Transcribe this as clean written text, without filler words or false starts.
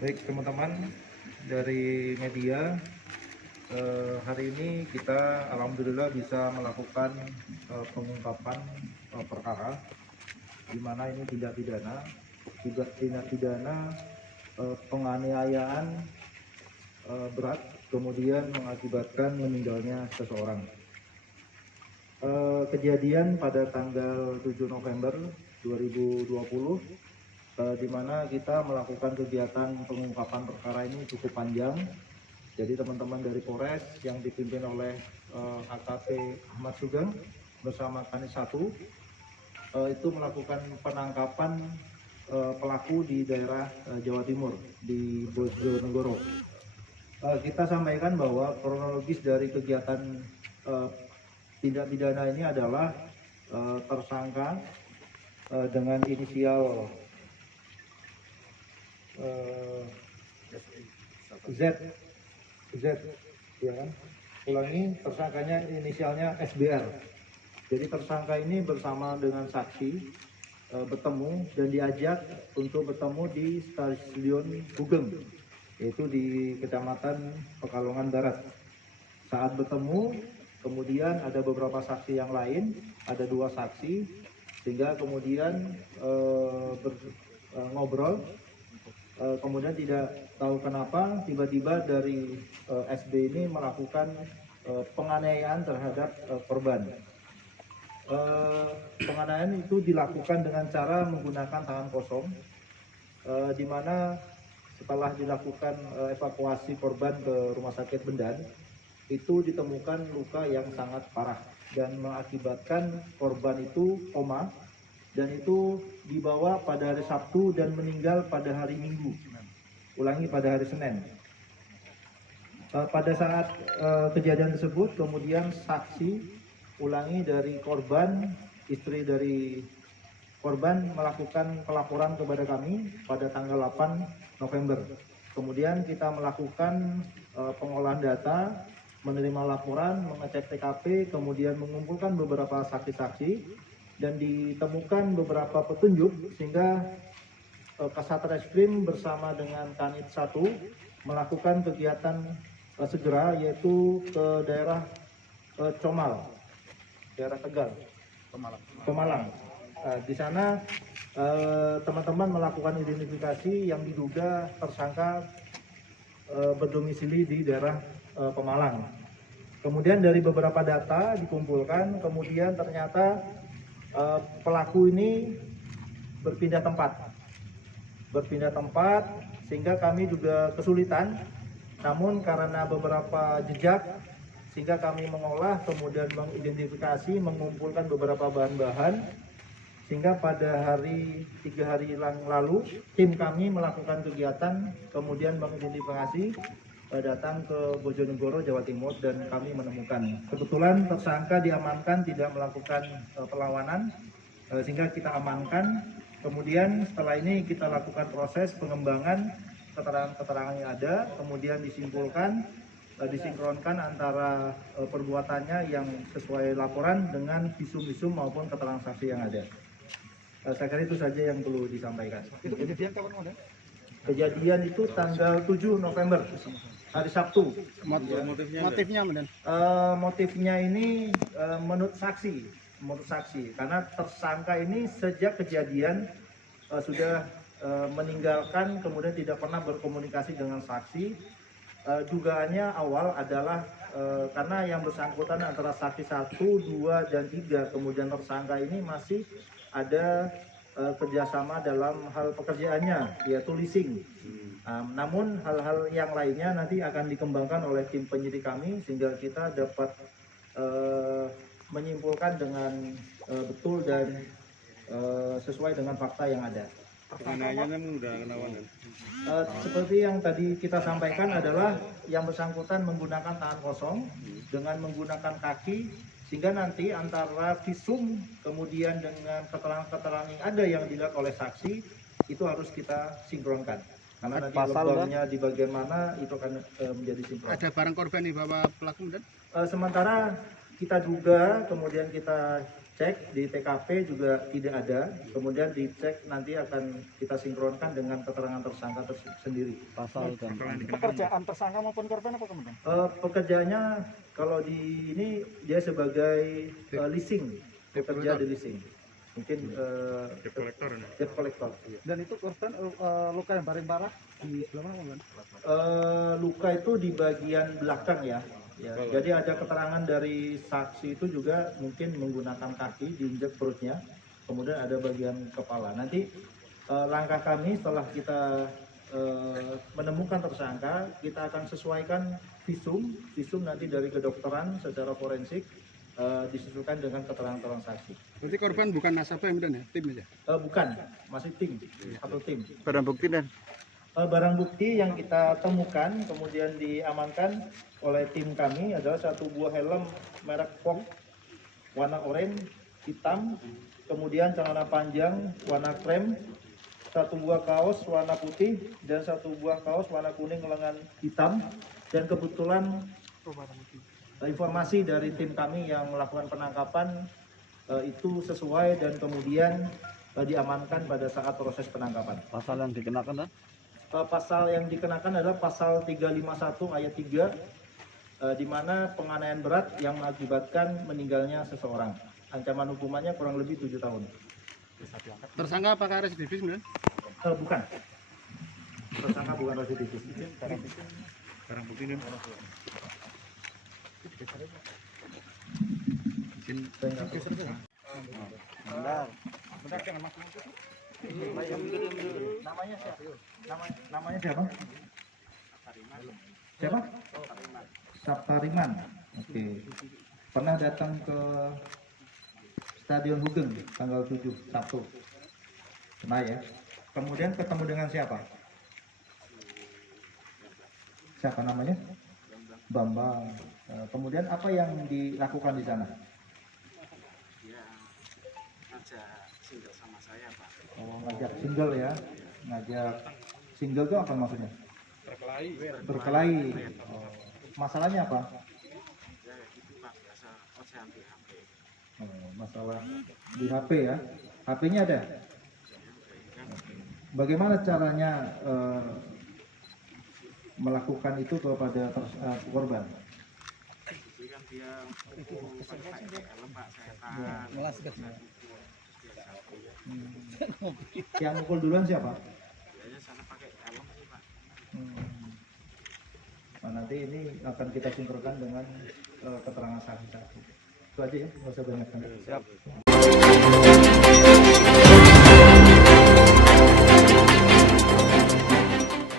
Baik teman-teman dari media, hari ini kita alhamdulillah bisa melakukan pengungkapan perkara di mana ini tindak pidana penganiayaan berat kemudian mengakibatkan meninggalnya seseorang. Kejadian pada tanggal 7 November 2020 di mana kita melakukan kegiatan pengungkapan perkara ini cukup panjang. Jadi teman-teman dari Polres yang dipimpin oleh AKP Ahmad Sugeng bersama Kanit 1 itu melakukan penangkapan pelaku di daerah Jawa Timur di Bojonegoro. Kita sampaikan bahwa kronologis dari kegiatan tindak pidana ini adalah tersangka dengan inisial Z, ya kan? Ulangi, tersangkanya inisialnya SBR. Jadi tersangka ini bersama dengan saksi bertemu dan diajak untuk bertemu di Stasiun Gugeng, yaitu di Kecamatan Pekalongan Barat. Saat bertemu, kemudian ada beberapa saksi yang lain, ada 2 saksi, sehingga kemudian ngobrol. Kemudian tidak tahu kenapa tiba-tiba dari SB ini melakukan penganiayaan terhadap korban. Penganiayaan itu dilakukan dengan cara menggunakan tangan kosong, di mana setelah dilakukan evakuasi korban ke Rumah Sakit Bendan, itu ditemukan luka yang sangat parah dan mengakibatkan korban itu koma. Dan itu dibawa pada hari Sabtu dan meninggal pada hari Minggu. Ulangi, pada hari Senin. Pada saat kejadian tersebut, kemudian saksi dari korban, istri dari korban melakukan pelaporan kepada kami pada tanggal 8 November. Kemudian kita melakukan pengolahan data, menerima laporan, mengecek TKP, kemudian mengumpulkan beberapa saksi-saksi, dan ditemukan beberapa petunjuk sehingga Kasatreskrim bersama dengan Kanit 1 melakukan kegiatan segera, yaitu ke daerah Comal, daerah Tegal, Pemalang. Di sana teman-teman melakukan identifikasi yang diduga tersangka berdomisili di daerah Pemalang. Kemudian dari beberapa data dikumpulkan, kemudian ternyata pelaku ini berpindah tempat sehingga kami juga kesulitan. Namun karena beberapa jejak sehingga kami mengolah, kemudian mengidentifikasi, mengumpulkan beberapa bahan-bahan, sehingga pada 3 hari lalu tim kami melakukan kegiatan, kemudian mengidentifikasi, datang ke Bojonegoro, Jawa Timur, dan kami menemukan. Kebetulan tersangka diamankan, tidak melakukan perlawanan, sehingga kita amankan. Kemudian setelah ini kita lakukan proses pengembangan keterangan-keterangan yang ada, kemudian disimpulkan, disinkronkan antara perbuatannya yang sesuai laporan dengan visum-visum maupun keterangan saksi yang ada. Saya kira itu saja yang perlu disampaikan. Itu kejadian kapan, Mas? Kejadian itu tanggal 7 November, hari Sabtu. Motifnya, Mas? Motifnya ini menurut saksi, karena tersangka ini sejak kejadian sudah meninggalkan, kemudian tidak pernah berkomunikasi dengan saksi. Dugaannya awal adalah karena yang bersangkutan antara saksi 1, 2, dan 3, kemudian tersangka ini masih ada kerjasama dalam hal pekerjaannya, yaitu leasing. Namun hal-hal yang lainnya nanti akan dikembangkan oleh tim penyidik kami sehingga kita dapat menyimpulkan dengan betul dan sesuai dengan fakta yang ada. Seperti yang tadi kita sampaikan adalah yang bersangkutan menggunakan tangan kosong dengan menggunakan kaki, sehingga nanti antara visum kemudian dengan keterangan-keterangan yang ada yang dilihat oleh saksi itu harus kita sinkronkan. Karena nanti lebamnya di bagian mana itu akan menjadi sinkron. Ada barang korban di bawah pelaku, dan? Sementara kita duga, kemudian kita cek di TKP juga tidak ada, kemudian dicek nanti akan kita sinkronkan dengan keterangan tersangka sendiri. Pasal dan pekerjaan tersangka maupun korban apa kemudian? Pekerjaannya kalau di ini dia sebagai leasing, bekerja di leasing, mungkin debt collector. Dan itu korban luka yang paling parah di sebelah mana kemudian? Luka itu di bagian belakang ya. Jadi ada keterangan dari saksi itu juga mungkin menggunakan kaki diinjak perutnya, kemudian ada bagian kepala. Nanti langkah kami setelah kita menemukan tersangka, kita akan sesuaikan visum nanti dari kedokteran secara forensik disesuaikan dengan keterangan saksi. Berarti korban bukan nasabah kemudian ya, tim aja? Bukan, masih tim, satu tim. Barang bukti dan Barang bukti yang kita temukan kemudian diamankan oleh tim kami adalah satu buah helm merek Fox warna oranye hitam, kemudian celana panjang warna krem, satu buah kaos warna putih dan satu buah kaos warna kuning lengan hitam. Dan kebetulan informasi dari tim kami yang melakukan penangkapan itu sesuai dan kemudian diamankan pada saat proses penangkapan. pasal yang dikenakan kan? Pasal yang dikenakan adalah pasal 351 ayat 3 di mana penganiayaan berat yang mengakibatkan meninggalnya seseorang. Ancaman hukumannya kurang lebih 7 tahun. Tersangka apakah residivis kemudian? Bukan. Tersangka bukan residivis. Barang bukti dan Bentar jangan masuk. Namanya siapa? Namanya siapa? Siapa? Saptariman. Oke. Pernah datang ke Stadion Hugeng tanggal 7 Sabtu. Pernah ya. Kemudian ketemu dengan siapa? Siapa namanya? Bambang. Kemudian apa yang dilakukan di sana? Single sama saya, Pak. Oh, ngajak single ya. Ngajak single itu apa maksudnya? Berkelahi. Oh. Masalahnya apa? Ya gitu, Pak, biasa ocehan di HP. Oh, masalah di HP ya. HP-nya ada? Oke. Bagaimana caranya melakukan itu kepada korban? Jadi kan dia pakai helm, Pak, saya tahan. Yang mukul duluan siapa? Biasanya sana pakai helm sih, Pak. Nah, nanti ini akan kita sinkronkan dengan keterangan saksi. Itu aja ya, nggak usah banyak. Siap.